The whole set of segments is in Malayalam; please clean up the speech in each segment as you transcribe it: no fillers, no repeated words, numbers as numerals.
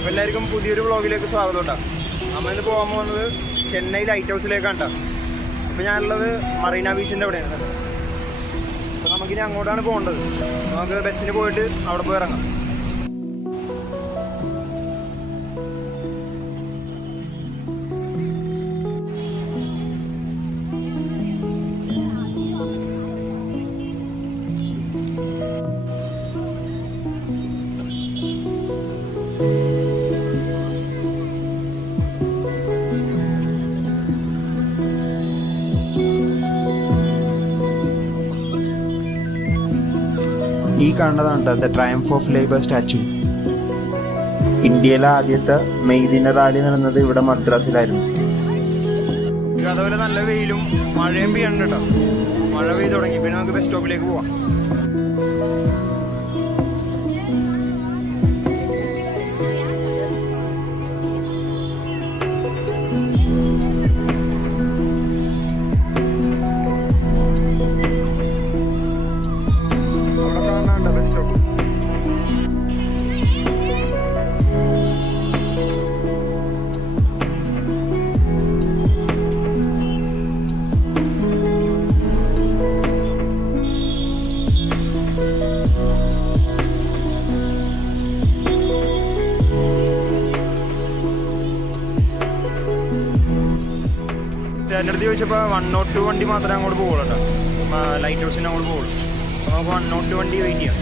അപ്പോൾ എല്ലാവർക്കും പുതിയൊരു വ്ളോഗിലേക്ക് സ്വാഗതം കേട്ടോ. നമ്മളിന്ന് പോകാൻ പോകുന്നത് ചെന്നൈ ലൈറ്റ് ഹൗസിലേക്കാണ് കേട്ടോ. അപ്പോൾ ഞാനുള്ളത് മറീന ബീച്ചിൻ്റെ അവിടെയാണ്. അപ്പോൾ നമുക്കിനി അങ്ങോട്ടാണ് പോകേണ്ടത്. നമുക്ക് ബസ്സിന് പോയിട്ട് അവിടെ പോയി ഇറങ്ങാം. ഈ കാണുന്നതാണ് the triumph of labour statue. ഇന്ത്യയിലെ ആദ്യത്തെ മെയ് ദിന റാലി നടന്നത് ഇവിടെ മദ്രാസിലായിരുന്നു. അതുപോലെ നല്ല വെയിലും മഴയും പെയ്യുന്നുണ്ട് കേട്ടോ. മഴ പെയ്ത് തുടങ്ങി. പിന്നെ നമുക്ക് ബസ് സ്റ്റോപ്പിലേക്ക് പോവാം. എൻ്റെ അടുത്ത് ചോദിച്ചപ്പോൾ 102 വണ്ടി മാത്രമേ അങ്ങോട്ട് പോകുള്ളൂ കേട്ടോ. ലൈറ്റ് ഹൗസിന് അങ്ങോട്ട് പോകുള്ളൂ. അപ്പോൾ നമുക്ക് 102 വണ്ടി വെയിറ്റ് ചെയ്യാം.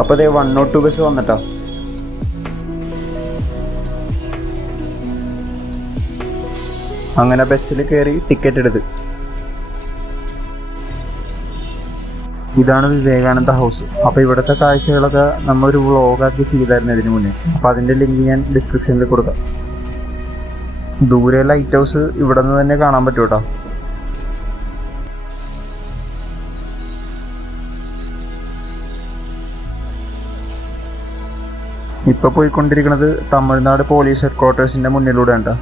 അപ്പോൾ അതേ 102 ബസ് വന്നിട്ടോ. അങ്ങനെ ബസ്സിൽ കയറി ടിക്കറ്റ് എടുത്ത്. ഇതാണ് വിവേകാനന്ദ ഹൗസ്. അപ്പോൾ ഇവിടുത്തെ കാഴ്ചകളൊക്കെ നമ്മൾ ഒരു വ്ളോഗാക്കി ചെയ്തായിരുന്നു ഇതിനു മുന്നേ. അപ്പോൾ അതിൻ്റെ ലിങ്ക് ഞാൻ ഡിസ്ക്രിപ്ഷനിൽ കൊടുക്കാം. ദൂരെ ലൈറ്റ് ഹൗസ് ഇവിടെ നിന്ന് തന്നെ കാണാൻ പറ്റും കേട്ടോ. ഇപ്പോൾ പോയിക്കൊണ്ടിരിക്കുന്നത് തമിഴ്നാട് പോലീസ് ഹെഡ് ക്വാർട്ടേഴ്സിൻ്റെ മുന്നിലൂടെ ഉണ്ടോ.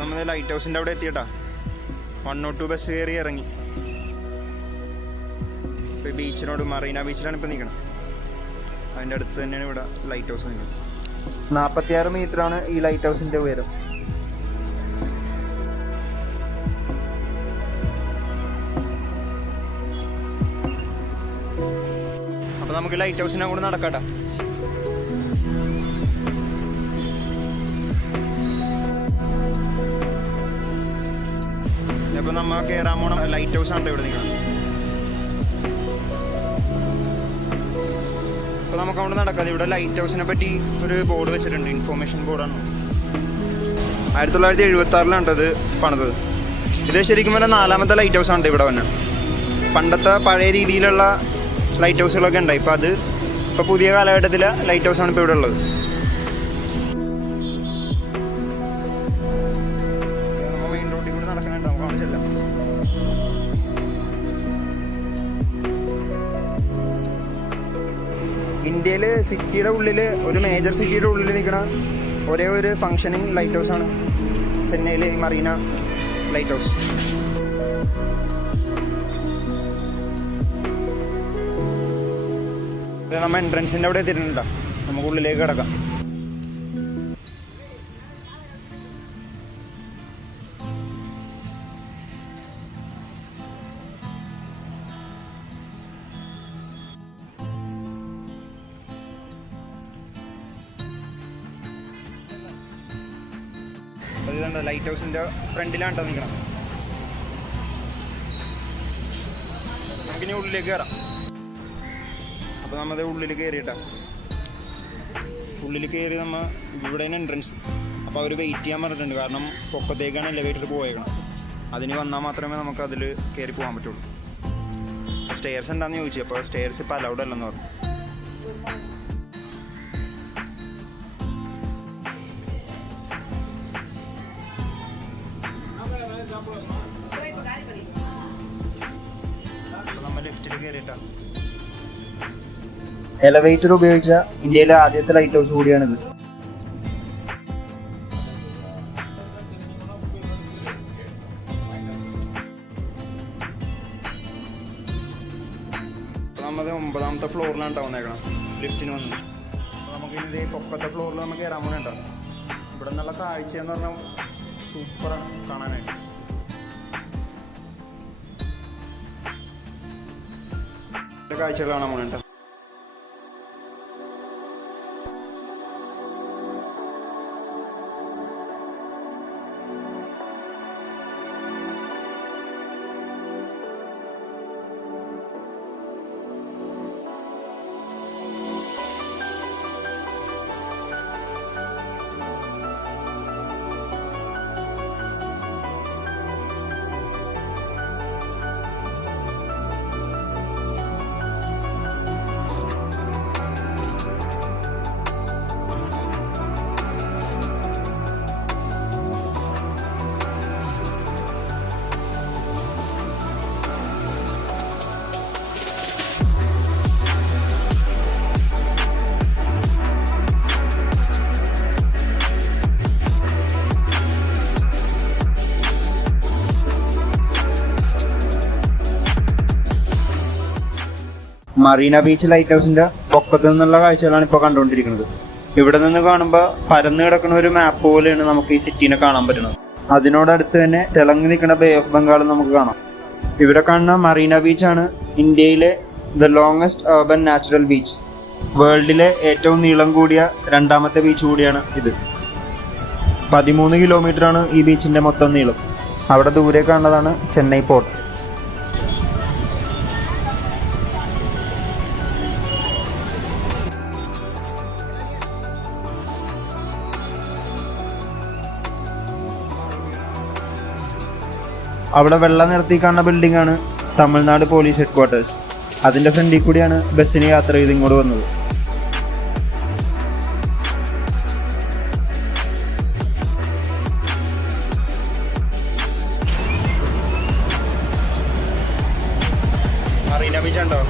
നമ്മൾ ലൈറ്റ് ഹൗസിൻ്റെ അവിടെ എത്തിയിട്ടാ. 102 ബസ് കയറി ഇറങ്ങി. ഇപ്പോൾ ബീച്ചിനോട് മറീന ബീച്ചിലാണ് ഇപ്പോൾ നിൽക്കണം. അതിൻ്റെ അടുത്ത് തന്നെയാണ് ഇവിടെ ലൈറ്റ് ഹൗസ് നിൽക്കുന്നത്. 46 മീറ്ററാണ് ഈ ലൈറ്റ് ഹൗസിൻ്റെ ഉയരം. അപ്പോൾ നമുക്ക് ലൈറ്റ് ഹൗസിനെ കൂടെ നടക്കാട്ടോ. ഇപ്പോൾ നമ്മൾ കയറാൻ പോണ ലൈറ്റ് ഹൗസ് ആണ് ഇവിടെ നിൽക്കണം. അപ്പോൾ നമുക്ക് അവിടെ നടക്കാതെ ഇവിടെ ലൈറ്റ് ഹൗസിനെ പറ്റി ഒരു ബോർഡ് വെച്ചിട്ടുണ്ട്. ഇൻഫോർമേഷൻ ബോർഡാണ്. 1976 ഇത് പണിതത്. ഇത് ശരിക്കും പറഞ്ഞാൽ 4ാമത്തെ ലൈറ്റ് ഹൗസ് ആണ് ഇവിടെ വന്നെ. പണ്ടത്തെ പഴയ രീതിയിലുള്ള ലൈറ്റ് ഹൗസുകളൊക്കെ ഉണ്ടായി. ഇപ്പോൾ പുതിയ കാലഘട്ടത്തിലെ ലൈറ്റ് ഹൗസാണ് ഇപ്പോൾ ഇവിടെ ഉള്ളത്. നമ്മൾ മെയിൻ റോഡിൽ കൂടെ നടക്കുന്നുണ്ട്. നമുക്ക് അവിടെ ചെല്ലാം. ഇന്ത്യയിൽ സിറ്റിയുടെ ഉള്ളിൽ, ഒരു മേജർ സിറ്റിയുടെ ഉള്ളിൽ നിൽക്കുന്ന ഒരേ ഒരു ഫങ്ഷനിങ് ലൈറ്റ് ഹൗസാണ് ചെന്നൈയിലെ മറീന ലൈറ്റ് ഹൗസ്. നമ്മൾ എൻട്രൻസിൻ്റെ അവിടെ എത്തിയിട്ടുണ്ടോ. നമുക്ക് ഉള്ളിലേക്ക് കിടക്കാം. ഇതുണ്ട് ലൈറ്റ് ഹൗസിൻ്റെ ഫ്രണ്ടിലാണ് കേട്ടോ നിൽക്കണം. നമുക്കിനി ഉള്ളിലേക്ക് കയറാം. അപ്പോൾ നമ്മൾ ഉള്ളിൽ കയറിയിട്ടാ. ഉള്ളിൽ കയറി നമ്മൾ ഇവിടെ എൻട്രൻസ്. അപ്പോൾ അവർ വെയിറ്റ് ചെയ്യാൻ പറഞ്ഞിട്ടുണ്ട്. കാരണം പൊക്കത്തേക്കാണ് എലിവേറ്റർ പോയേക്കണം. അതിന് വന്നാൽ മാത്രമേ നമുക്ക് അതിൽ കയറി പോകാൻ പറ്റുള്ളൂ. സ്റ്റെയർസ് എന്താണെന്ന് ചോദിച്ചു. അപ്പോൾ സ്റ്റെയർസ് ഇപ്പോൾ അലൗഡ് അല്ലെന്ന് പറഞ്ഞു. നമ്മൾ ലിഫ്റ്റിൽ കയറിയിട്ടാണ്. എലവേറ്റർ ഉപയോഗിച്ച ഇന്ത്യയിലെ ആദ്യത്തെ ലൈറ്റ് ഹൗസ് കൂടിയാണിത്. നമ്മൾ 9ാമത്തെ ഫ്ലോറിലാണ് വന്നേക്കണം ലിഫ്റ്റിന് വന്ന്. അപ്പോൾ നമുക്കിനി ഇതേ പൊക്കത്തെ ഫ്ലോറിൽ നമുക്ക് കയറാൻ പോകണുണ്ടോ. ഇവിടെ നിന്നുള്ള കാഴ്ച എന്ന് പറഞ്ഞാൽ സൂപ്പറാണ് കാണാനായിട്ട്. കാഴ്ചകൾ കാണാൻ പോകണുണ്ടോ. മറീന ബീച്ച് ലൈറ്റ് ഹൗസിന്റെ പൊക്കത്ത് നിന്നുള്ള കാഴ്ചകളാണ് ഇപ്പോൾ കണ്ടുകൊണ്ടിരിക്കുന്നത്. ഇവിടെ നിന്ന് കാണുമ്പോൾ പരന്നു കിടക്കുന്ന ഒരു മാപ്പ് പോലെയാണ് നമുക്ക് ഈ സിറ്റീനെ കാണാൻ പറ്റുന്നത്. അതിനോടടുത്ത് തന്നെ തിളങ്ങി നിൽക്കുന്ന ബേ ഓഫ് ബംഗാൾ നമുക്ക് കാണാം. ഇവിടെ കാണുന്ന മറീന ബീച്ചാണ് ഇന്ത്യയിലെ the longest urban natural beach. വേൾഡിലെ ഏറ്റവും നീളം കൂടിയ 2ാമത്തെ ബീച്ച് കൂടിയാണ് ഇത്. 13 കിലോമീറ്ററാണ് ഈ ബീച്ചിന്റെ മൊത്തം നീളം. അവിടെ ദൂരെ കാണുന്നതാണ് ചെന്നൈ പോർട്ട്. അവിടെ വെള്ള നിറത്തി കാണുന്ന ബിൽഡിംഗ് ആണ് തമിഴ്നാട് പോലീസ് ഹെഡ്ക്വാർട്ടേഴ്സ്. അതിൻ്റെ ഫ്രണ്ടിൽ കൂടിയാണ് ബസ്സിന് യാത്ര ചെയ്ത് ഇങ്ങോട്ട് വന്നത്. മറീന ബീച്ച് ഉണ്ടോ.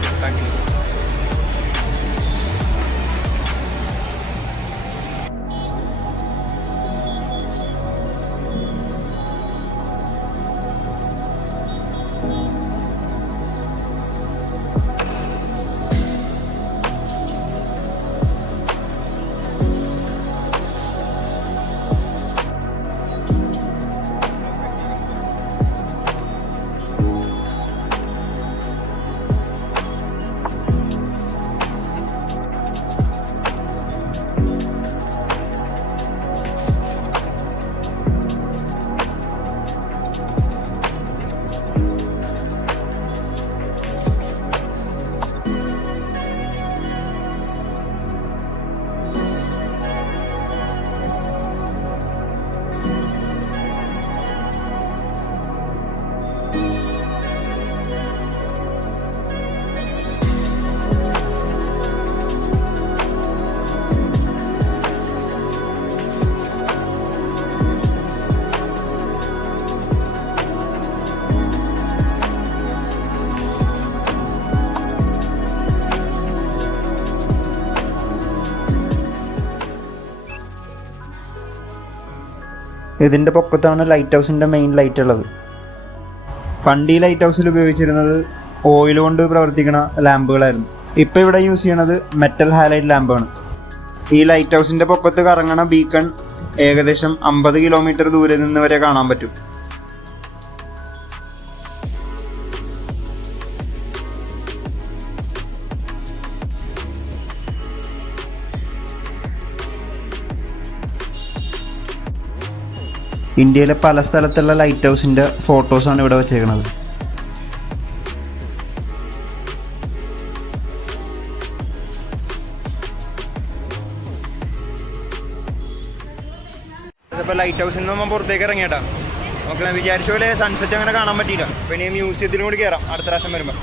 ഇതിൻ്റെ പൊക്കത്താണ് ലൈറ്റ് ഹൗസിൻ്റെ മെയിൻ ലൈറ്റ് ഉള്ളത്. പണ്ട് ഈ ലൈറ്റ് ഹൗസിൽ ഉപയോഗിച്ചിരുന്നത് ഓയിൽ കൊണ്ട് പ്രവർത്തിക്കുന്ന ലാമ്പുകളായിരുന്നു. ഇപ്പോൾ ഇവിടെ യൂസ് ചെയ്യണത് മെറ്റൽ ഹാലൈഡ് ലാമ്പാണ്. ഈ ലൈറ്റ് ഹൗസിൻ്റെ പൊക്കത്ത് കറങ്ങണ ബീക്കൺ ഏകദേശം 50 കിലോമീറ്റർ ദൂരെ നിന്ന് വരെ കാണാൻ പറ്റും. ഇന്ത്യയിലെ പല സ്ഥലത്തുള്ള ലൈറ്റ് ഹൗസിൻ്റെ ഫോട്ടോസാണ് ഇവിടെ വെച്ചേക്കുന്നത്. ഇപ്പോൾ ലൈറ്റ് ഹൗസിൽ നിന്ന് നമ്മൾ പുറത്തേക്ക് ഇറങ്ങിയിട്ടാ. നമുക്ക് വിചാരിച്ച പോലെ സൺസെറ്റ് അങ്ങനെ കാണാൻ പറ്റിയില്ല. അപ്പോൾ ഇനി മ്യൂസിയത്തിനും കൂടി കയറാം അടുത്ത പ്രാവശ്യം വരുമ്പോൾ.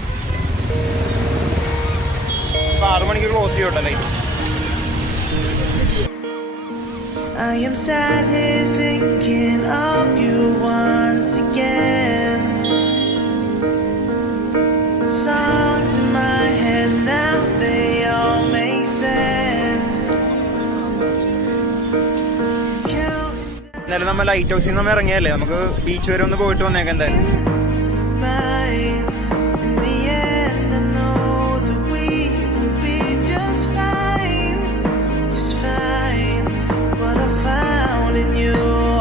ഇപ്പോൾ 6 മണിക്ക് ക്ലോസ് ചെയ്യോട്ടെ light. I am sat here thinking of you once again. Songs in my head now. എന്തായാലും നമ്മൾ ലൈറ്റ് ഹൗസിൽ നിന്ന് നമ്മൾ ഇറങ്ങിയല്ലേ, നമുക്ക് ബീച്ച് വരെ ഒന്ന് പോയിട്ട് വന്നേക്കാം എന്തായാലും. mine. In the end, I know that we will be just fine. What I found in you,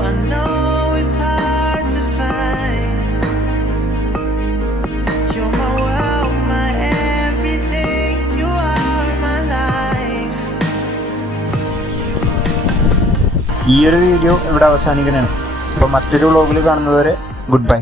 I know it's hard to find. You're my world, my everything. You are my life. ഈ ഒരു വീഡിയോ ഇവിടെ അവസാനിക്കുന്നതാണ്. അപ്പോൾ മറ്റൊരു വ്ളോഗിൽ കാണുന്നതുവരെ ഗുഡ് ബൈ.